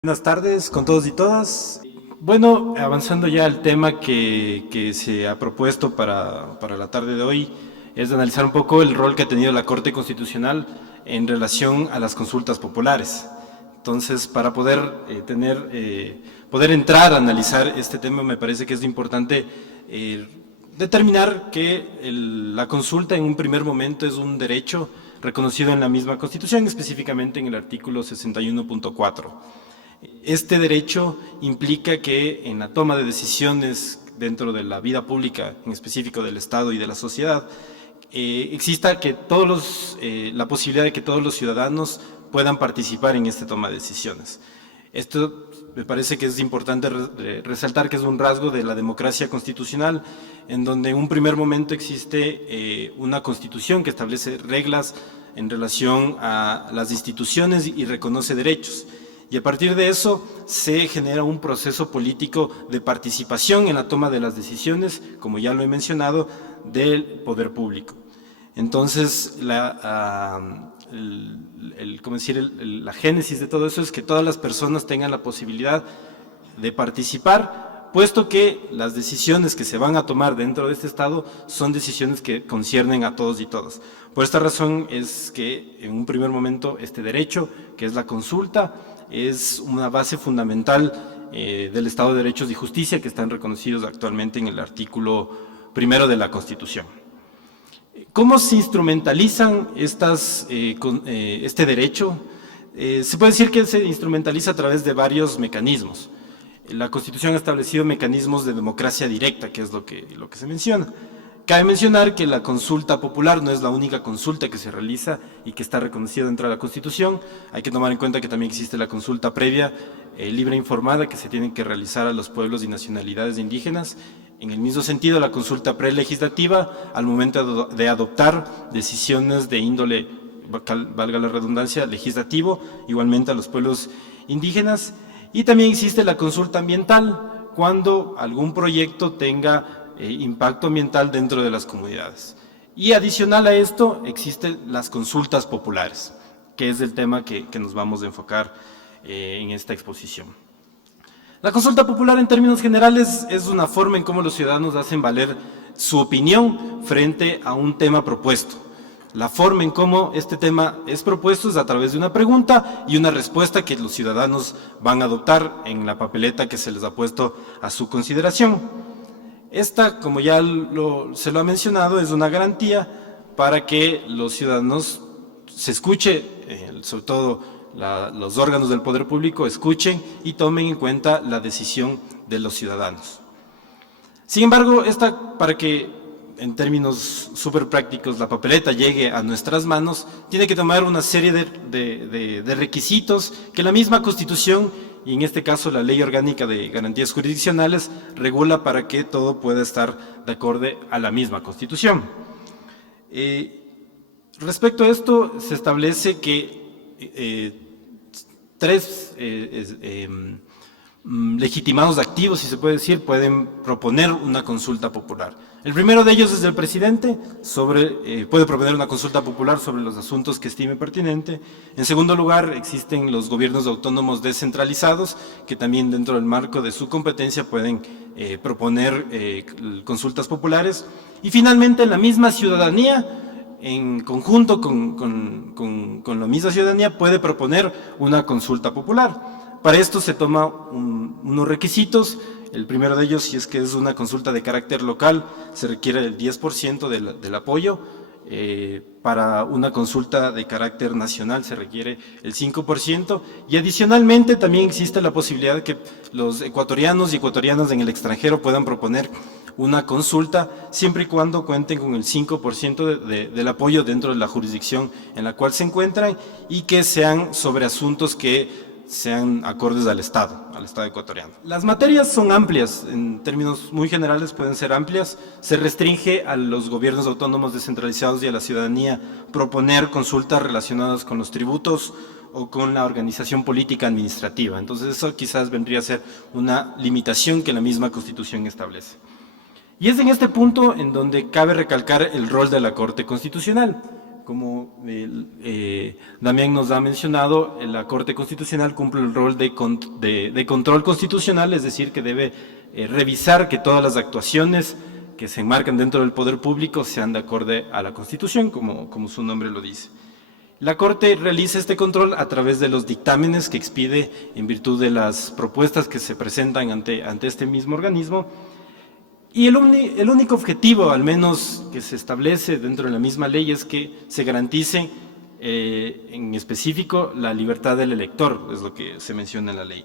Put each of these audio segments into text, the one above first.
Buenas tardes con todos y todas. Bueno, avanzando ya al tema que se ha propuesto para la tarde de hoy, es de analizar un poco el rol que ha tenido la Corte Constitucional en relación a las consultas populares. Entonces, para poder entrar a analizar este tema, me parece que es importante determinar que la consulta en un primer momento es un derecho reconocido en la misma Constitución, específicamente en el artículo 61.4. Este derecho implica que en la toma de decisiones dentro de la vida pública, en específico del Estado y de la sociedad, exista la posibilidad de que todos los ciudadanos puedan participar en esta toma de decisiones. Esto me parece que es importante resaltar que es un rasgo de la democracia constitucional, en donde en un primer momento existe una constitución que establece reglas en relación a las instituciones y reconoce derechos. Y a partir de eso se genera un proceso político de participación en la toma de las decisiones, como ya lo he mencionado, del poder público. Entonces, la génesis de todo eso es que todas las personas tengan la posibilidad de participar, puesto que las decisiones que se van a tomar dentro de este Estado son decisiones que conciernen a todos y todas. Por esta razón es que en un primer momento este derecho, que es la consulta, es una base fundamental del Estado de Derechos y Justicia que están reconocidos actualmente en el artículo 1 de la Constitución. ¿Cómo se instrumentalizan este derecho? Se puede decir que se instrumentaliza a través de varios mecanismos. La Constitución ha establecido mecanismos de democracia directa, que es lo que se menciona. Cabe mencionar que la consulta popular no es la única consulta que se realiza y que está reconocida dentro de la Constitución. Hay que tomar en cuenta que también existe la consulta previa, libre e informada, que se tiene que realizar a los pueblos y nacionalidades indígenas. En el mismo sentido, la consulta prelegislativa, al momento de adoptar decisiones de índole, valga la redundancia, legislativo, igualmente a los pueblos indígenas. Y también existe la consulta ambiental, cuando algún proyecto tenga impacto ambiental dentro de las comunidades. Y adicional a esto, existen las consultas populares, que es el tema que nos vamos a enfocar en esta exposición. La consulta popular, en términos generales, es una forma en cómo los ciudadanos hacen valer su opinión frente a un tema propuesto. La forma en cómo este tema es propuesto es a través de una pregunta y una respuesta que los ciudadanos van a adoptar en la papeleta que se les ha puesto a su consideración. Esta, como ya se lo ha mencionado, es una garantía para que los ciudadanos se escuche, sobre todo los órganos del poder público escuchen y tomen en cuenta la decisión de los ciudadanos. Sin embargo, para que en términos súper prácticos la papeleta llegue a nuestras manos, tiene que tomar una serie de requisitos que la misma Constitución, y en este caso la Ley Orgánica de Garantías Jurisdiccionales, regula para que todo pueda estar de acorde a la misma Constitución. Respecto a esto, se establece que tres legitimados activos, si se puede decir, pueden proponer una consulta popular. El primero de ellos es el presidente, puede proponer una consulta popular sobre los asuntos que estime pertinente. En segundo lugar, existen los gobiernos autónomos descentralizados, que también dentro del marco de su competencia pueden proponer consultas populares. Y finalmente, la misma ciudadanía, en conjunto con la misma ciudadanía, puede proponer una consulta popular. Para esto se toman unos requisitos. El primero de ellos, si es que es una consulta de carácter local, se requiere el 10% del apoyo. Para una consulta de carácter nacional se requiere el 5%. Y adicionalmente también existe la posibilidad de que los ecuatorianos y ecuatorianas en el extranjero puedan proponer una consulta, siempre y cuando cuenten con el 5% del apoyo dentro de la jurisdicción en la cual se encuentran y que sean sobre asuntos que sean acordes al Estado ecuatoriano. Las materias son amplias, en términos muy generales pueden ser amplias. Se restringe a los gobiernos autónomos descentralizados y a la ciudadanía proponer consultas relacionadas con los tributos o con la organización política administrativa. Entonces eso quizás vendría a ser una limitación que la misma Constitución establece. Y es en este punto en donde cabe recalcar el rol de la Corte Constitucional. como Damián nos ha mencionado, la Corte Constitucional cumple el rol de control constitucional, es decir, que debe revisar que todas las actuaciones que se enmarcan dentro del poder público sean de acorde a la Constitución, como su nombre lo dice. La Corte realiza este control a través de los dictámenes que expide en virtud de las propuestas que se presentan ante este mismo organismo. Y el único objetivo, al menos que se establece dentro de la misma ley, es que se garantice en específico la libertad del elector, es lo que se menciona en la ley.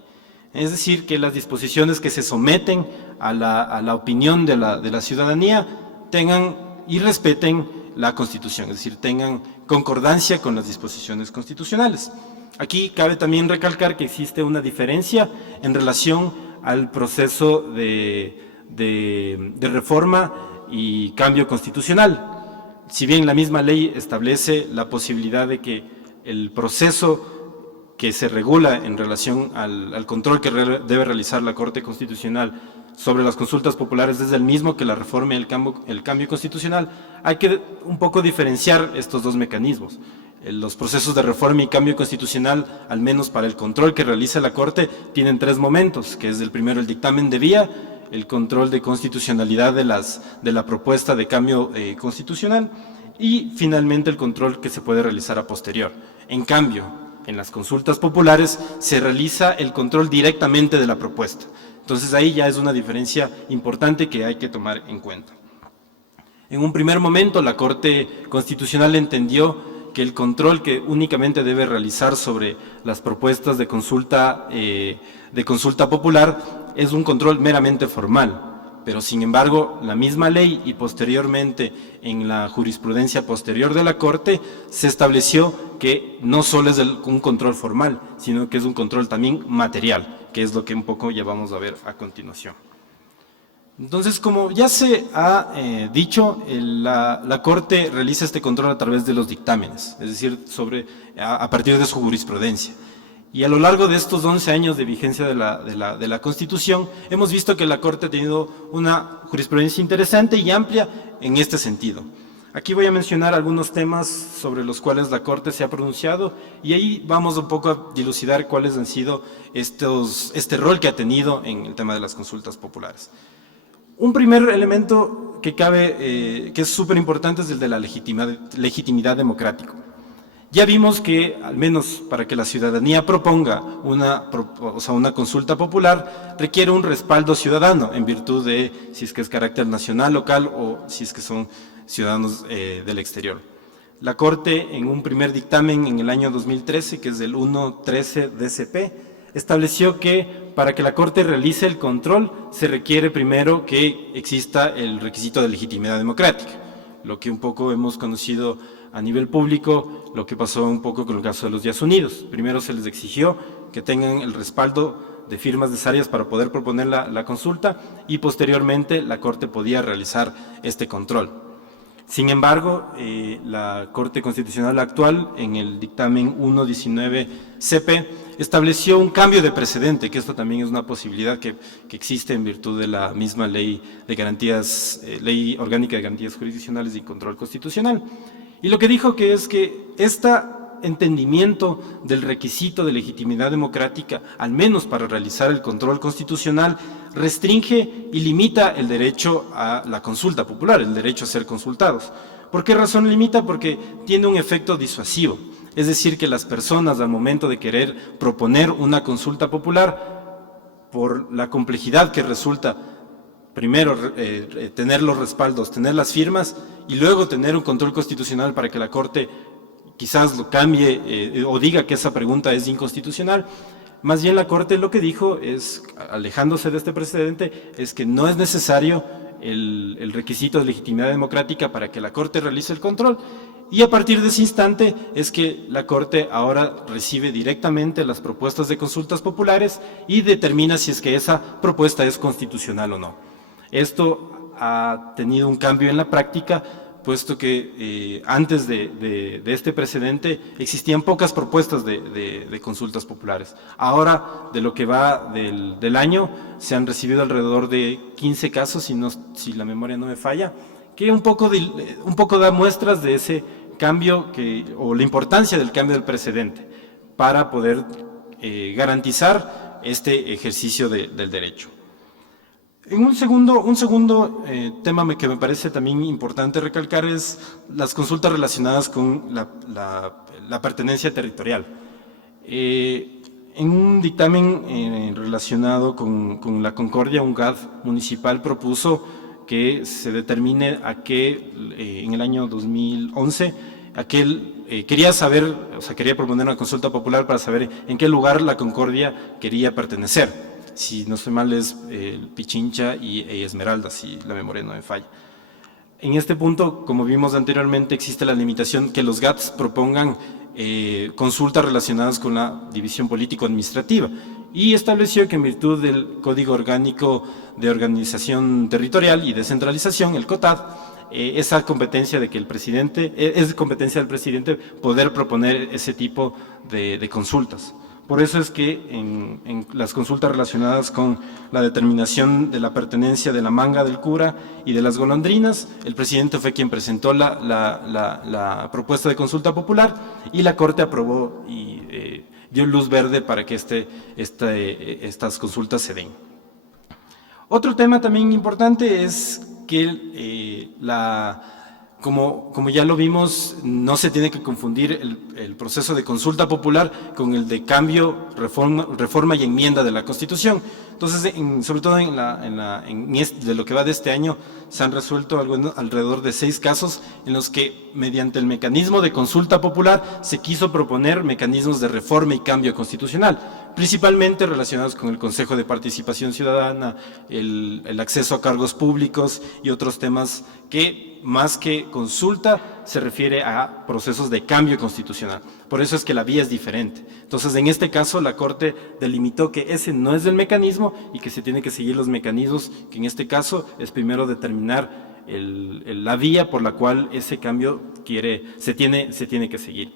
Es decir, que las disposiciones que se someten a la opinión de la ciudadanía tengan y respeten la Constitución, es decir, tengan concordancia con las disposiciones constitucionales. Aquí cabe también recalcar que existe una diferencia en relación al proceso de reforma y cambio constitucional. Si bien la misma ley establece la posibilidad de que el proceso que se regula en relación al control que debe realizar la Corte Constitucional sobre las consultas populares es el mismo que la reforma y el cambio constitucional, hay que un poco diferenciar estos dos mecanismos. Los procesos de reforma y cambio constitucional, al menos para el control que realiza la Corte, tienen tres momentos, que es el primero el dictamen de vía, el control de constitucionalidad de la propuesta de cambio constitucional y finalmente el control que se puede realizar a posterior. En cambio, en las consultas populares se realiza el control directamente de la propuesta. Entonces ahí ya es una diferencia importante que hay que tomar en cuenta. En un primer momento la Corte Constitucional entendió que el control que únicamente debe realizar sobre las propuestas de consulta popular es un control meramente formal, pero sin embargo la misma ley y posteriormente en la jurisprudencia posterior de la Corte se estableció que no solo es un control formal, sino que es un control también material, que es lo que un poco ya vamos a ver a continuación. Entonces, como ya se ha dicho, la Corte realiza este control a través de los dictámenes, es decir, a partir de su jurisprudencia. Y a lo largo de estos 11 años de vigencia de la Constitución, hemos visto que la Corte ha tenido una jurisprudencia interesante y amplia en este sentido. Aquí voy a mencionar algunos temas sobre los cuales la Corte se ha pronunciado y ahí vamos un poco a dilucidar cuáles han sido este rol que ha tenido en el tema de las consultas populares. Un primer elemento que que es súper importante es el de la legitimidad democrática. Ya vimos que, al menos para que la ciudadanía proponga una consulta popular, requiere un respaldo ciudadano en virtud de si es que es carácter nacional, local o si es que son ciudadanos del exterior. La Corte, en un primer dictamen en el año 2013, que es el 113 DCP, estableció que para que la Corte realice el control se requiere primero que exista el requisito de legitimidad democrática, lo que un poco hemos conocido a nivel público, lo que pasó un poco con el caso de los Días Unidos. Primero se les exigió que tengan el respaldo de firmas necesarias para poder proponer la consulta y posteriormente la Corte podía realizar este control. Sin embargo, la Corte Constitucional actual, en el dictamen 119 CP, estableció un cambio de precedente, que esto también es una posibilidad que existe en virtud de la misma ley Ley Orgánica de Garantías Jurisdiccionales y Control Constitucional. Y lo que dijo que es que este entendimiento del requisito de legitimidad democrática, al menos para realizar el control constitucional, restringe y limita el derecho a la consulta popular, el derecho a ser consultados. ¿Por qué razón limita? Porque tiene un efecto disuasivo. Es decir, que las personas al momento de querer proponer una consulta popular, por la complejidad que resulta, primero tener los respaldos, tener las firmas y luego tener un control constitucional para que la Corte quizás lo cambie o diga que esa pregunta es inconstitucional. Más bien la Corte lo que dijo es, alejándose de este precedente, es que no es necesario el requisito de legitimidad democrática para que la Corte realice el control. Y a partir de ese instante es que la Corte ahora recibe directamente las propuestas de consultas populares y determina si es que esa propuesta es constitucional o no. Esto ha tenido un cambio en la práctica, puesto que antes de este precedente existían pocas propuestas de consultas populares. Ahora, de lo que va del año, se han recibido alrededor de 15 casos, si la memoria no me falla, que un poco da muestras de ese cambio o la importancia del cambio del precedente para poder garantizar este ejercicio del derecho. En un segundo tema que me parece también importante recalcar es las consultas relacionadas con la pertenencia territorial. En un dictamen relacionado con la Concordia, un GAD municipal propuso que se determine a qué, en el año 2011, quería proponer una consulta popular para saber en qué lugar la Concordia quería pertenecer. Si no estoy mal es Pichincha y Esmeralda, si la memoria no me falla. En este punto, como vimos anteriormente, existe la limitación que los GATS propongan consultas relacionadas con la división político-administrativa y estableció que en virtud del Código Orgánico de Organización Territorial y Descentralización, el COTAD, esa competencia de que el presidente, es competencia del presidente poder proponer ese tipo de consultas. Por eso es que en las consultas relacionadas con la determinación de la pertenencia de la manga del cura y de las golondrinas, el presidente fue quien presentó la propuesta de consulta popular y la Corte aprobó y dio luz verde para que estas consultas se den. Otro tema también importante es que como ya lo vimos, no se tiene que confundir el proceso de consulta popular con el de cambio, reforma y enmienda de la Constitución. Entonces, sobre todo de lo que va de este año, se han resuelto alrededor de 6 casos en los que, mediante el mecanismo de consulta popular, se quiso proponer mecanismos de reforma y cambio constitucional, principalmente relacionados con el Consejo de Participación Ciudadana, el acceso a cargos públicos y otros temas que, más que consulta, se refiere a procesos de cambio constitucional. Por eso es que la vía es diferente. Entonces, en este caso, la Corte delimitó que ese no es el mecanismo y que se tiene que seguir los mecanismos, que en este caso es primero determinar la vía por la cual ese cambio se tiene que seguir.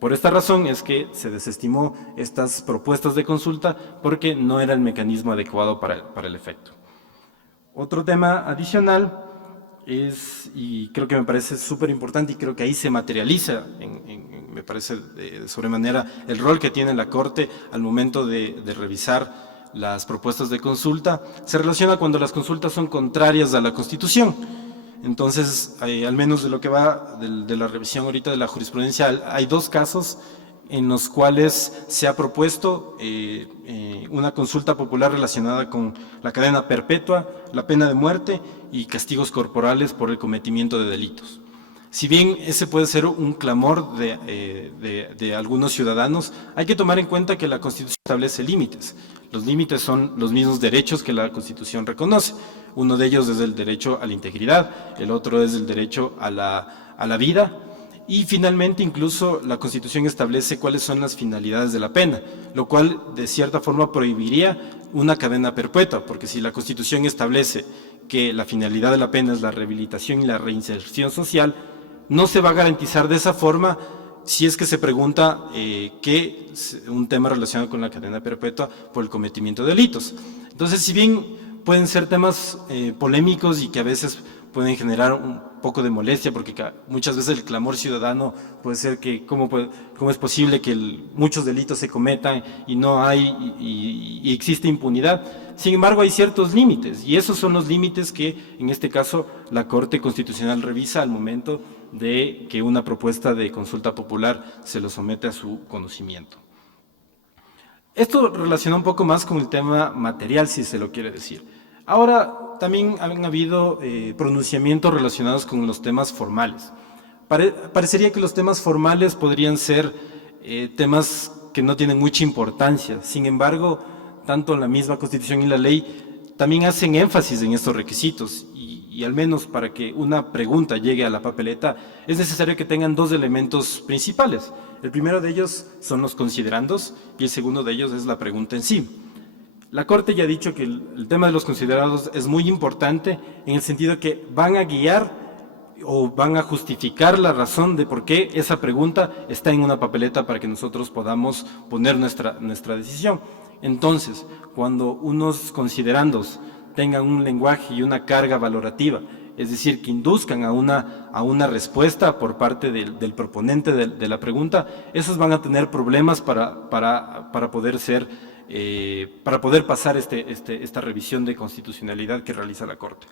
Por esta razón es que se desestimó estas propuestas de consulta porque no era el mecanismo adecuado para el efecto. Otro tema adicional y creo que me parece súper importante y creo que ahí se materializa, me parece de sobremanera, el rol que tiene la Corte al momento de revisar las propuestas de consulta, se relaciona cuando las consultas son contrarias a la Constitución. Entonces, al menos de lo que va de la revisión ahorita de la jurisprudencia, hay 2 casos en los cuales se ha propuesto una consulta popular relacionada con la cadena perpetua, la pena de muerte y castigos corporales por el cometimiento de delitos. Si bien ese puede ser un clamor de algunos ciudadanos, hay que tomar en cuenta que la Constitución establece límites. Los límites son los mismos derechos que la Constitución reconoce. Uno de ellos es el derecho a la integridad, el otro es el derecho a la vida, y finalmente incluso la Constitución establece cuáles son las finalidades de la pena, lo cual de cierta forma prohibiría una cadena perpetua, porque si la Constitución establece que la finalidad de la pena es la rehabilitación y la reinserción social, no se va a garantizar de esa forma si es que se pregunta un tema relacionado con la cadena perpetua por el cometimiento de delitos. Entonces, si bien pueden ser temas polémicos y que a veces pueden generar un poco de molestia, porque muchas veces el clamor ciudadano puede ser que cómo es posible que muchos delitos se cometan y no hay y existe impunidad. Sin embargo, hay ciertos límites y esos son los límites que en este caso la Corte Constitucional revisa al momento de que una propuesta de consulta popular se lo somete a su conocimiento. Esto relaciona un poco más con el tema material, si se lo quiere decir. Ahora, también han habido pronunciamientos relacionados con los temas formales. Parecería que los temas formales podrían ser temas que no tienen mucha importancia. Sin embargo, tanto la misma Constitución y la ley también hacen énfasis en estos requisitos y al menos para que una pregunta llegue a la papeleta es necesario que tengan 2 elementos principales. El primero de ellos son los considerandos y el segundo de ellos es la pregunta en sí. La Corte ya ha dicho que el tema de los considerados es muy importante en el sentido que van a guiar o van a justificar la razón de por qué esa pregunta está en una papeleta para que nosotros podamos poner nuestra decisión. Entonces, cuando unos considerandos tengan un lenguaje y una carga valorativa es decir, que induzcan a una respuesta por parte del proponente de la pregunta, esos van a tener problemas para poder pasar esta revisión de constitucionalidad que realiza la Corte.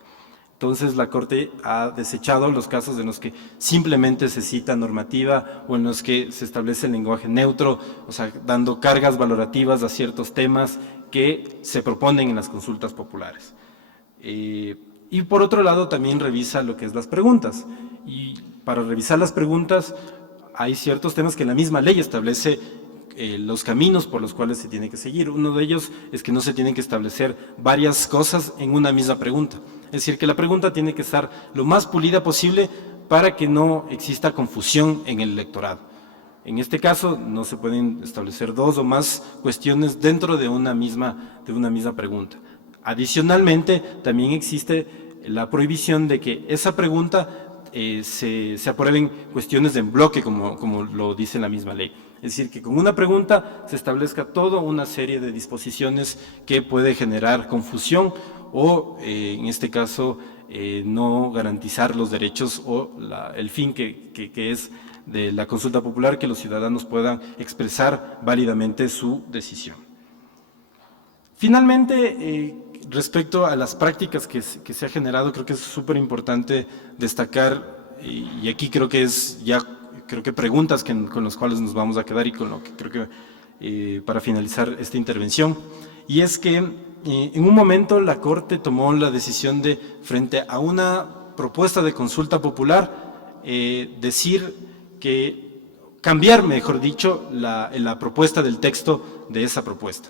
Entonces la Corte ha desechado los casos en los que simplemente se cita normativa o en los que se establece el lenguaje neutro, o sea, dando cargas valorativas a ciertos temas que se proponen en las consultas populares. Y por otro lado también revisa lo que es las preguntas. Y para revisar las preguntas hay ciertos temas que la misma ley establece los caminos por los cuales se tiene que seguir. Uno de ellos es que no se tienen que establecer varias cosas en una misma pregunta. Es decir, que la pregunta tiene que estar lo más pulida posible para que no exista confusión en el electorado. En este caso, no se pueden establecer dos o más cuestiones dentro de una misma pregunta. Adicionalmente, también existe la prohibición de que esa pregunta se aprueben cuestiones en bloque, como lo dice la misma ley. Es decir, que con una pregunta se establezca toda una serie de disposiciones que puede generar confusión o, en este caso, no garantizar los derechos o el fin que es de la consulta popular, que los ciudadanos puedan expresar válidamente su decisión. Finalmente, respecto a las prácticas que se ha generado, creo que es súper importante destacar, y aquí creo que es ya preguntas con las cuales nos vamos a quedar y con lo que creo que para finalizar esta intervención, y es que en un momento la Corte tomó la decisión de, frente a una propuesta de consulta popular, cambiar, mejor dicho, la propuesta del texto de esa propuesta.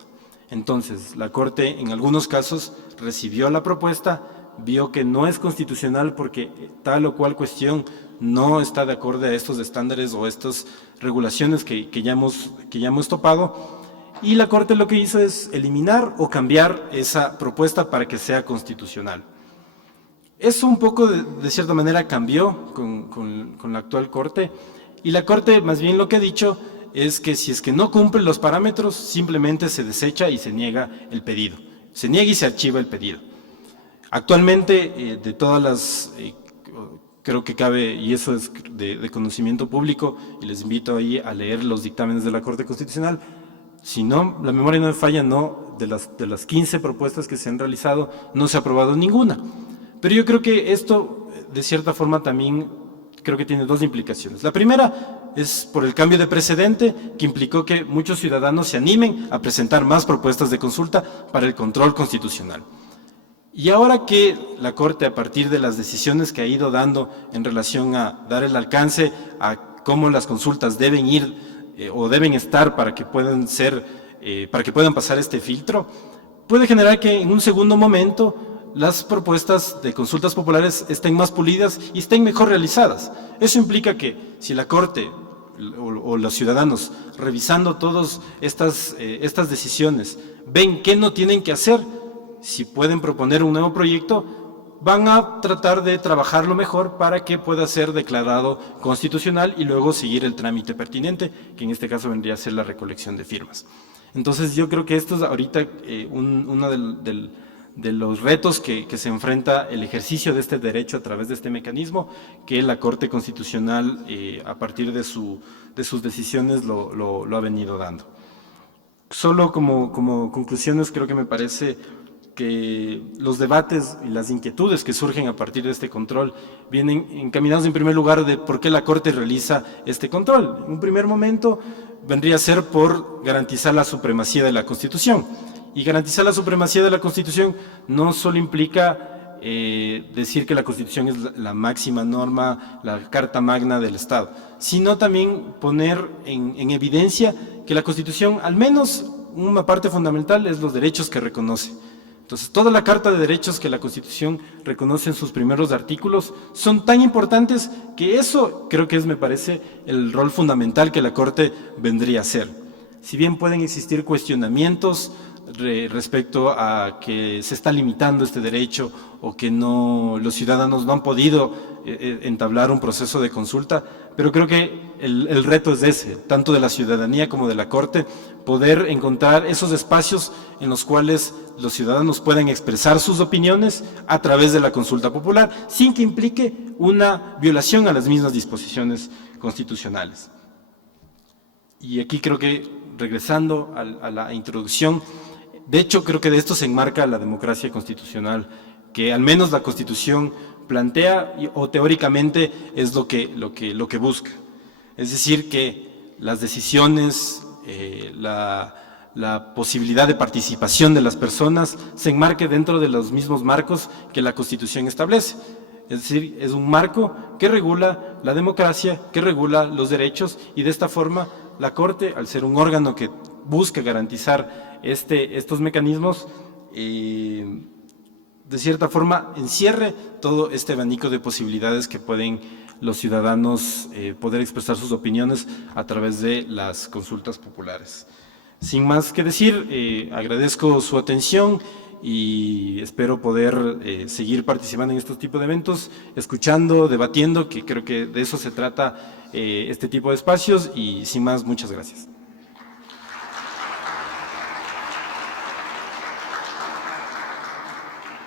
Entonces, la Corte en algunos casos recibió la propuesta, vio que no es constitucional porque tal o cual cuestión no está de acuerdo a estos estándares o estas regulaciones que ya hemos topado, y la Corte lo que hizo es eliminar o cambiar esa propuesta para que sea constitucional. Eso un poco, de cierta manera, cambió con la actual Corte, y la Corte más bien lo que ha dicho es que si es que no cumple los parámetros, simplemente se desecha y se niega el pedido. Se niega y se archiva el pedido. Actualmente, de todas las, creo que cabe, y eso es de conocimiento público, y les invito ahí a leer los dictámenes de la Corte Constitucional, si no, la memoria no me falla, no, de las 15 propuestas que se han realizado, no se ha aprobado ninguna. Pero yo creo que esto, de cierta forma, también creo que tiene dos implicaciones. La primera es por el cambio de precedente, que implicó que muchos ciudadanos se animen a presentar más propuestas de consulta para el control constitucional. Y ahora que la Corte, a partir de las decisiones que ha ido dando en relación a dar el alcance a cómo las consultas deben ir o deben estar para que puedan pasar este filtro, puede generar que en un segundo momento las propuestas de consultas populares estén más pulidas y estén mejor realizadas. Eso implica que si la Corte o los ciudadanos, revisando todas estas decisiones, ven qué no tienen que hacer, si pueden proponer un nuevo proyecto, van a tratar de trabajarlo mejor para que pueda ser declarado constitucional y luego seguir el trámite pertinente, que en este caso vendría a ser la recolección de firmas. Entonces yo creo que esto es ahorita uno de los retos que se enfrenta el ejercicio de este derecho a través de este mecanismo, que la Corte Constitucional, a partir de sus decisiones, lo ha venido dando. Solo como conclusiones, creo que me parece que los debates y las inquietudes que surgen a partir de este control vienen encaminados en primer lugar de por qué la Corte realiza este control. En un primer momento vendría a ser por garantizar la supremacía de la Constitución. Y garantizar la supremacía de la Constitución no solo implica decir que la Constitución es la máxima norma, la carta magna del Estado, sino también poner en evidencia que la Constitución, al menos una parte fundamental, es los derechos que reconoce. Entonces, toda la Carta de Derechos que la Constitución reconoce en sus primeros artículos son tan importantes que eso creo que me parece, el rol fundamental que la Corte vendría a hacer. Si bien pueden existir cuestionamientos respecto a que se está limitando este derecho o que los ciudadanos no han podido entablar un proceso de consulta, pero creo que el reto es ese, tanto de la ciudadanía como de la Corte, poder encontrar esos espacios en los cuales los ciudadanos puedan expresar sus opiniones a través de la consulta popular, sin que implique una violación a las mismas disposiciones constitucionales. Y aquí creo que, regresando a la introducción, de hecho creo que de esto se enmarca la democracia constitucional, que al menos la Constitución plantea o teóricamente es lo que busca. Es decir, que las decisiones, la posibilidad de participación de las personas se enmarque dentro de los mismos marcos que la Constitución establece. Es decir, es un marco que regula la democracia, que regula los derechos, y de esta forma la Corte, al ser un órgano que busca garantizar estos mecanismos, de cierta forma encierre todo este abanico de posibilidades que pueden los ciudadanos poder expresar sus opiniones a través de las consultas populares. Sin más que decir, agradezco su atención y espero poder seguir participando en estos tipos de eventos, escuchando, debatiendo, que creo que de eso se trata este tipo de espacios, y sin más, muchas gracias.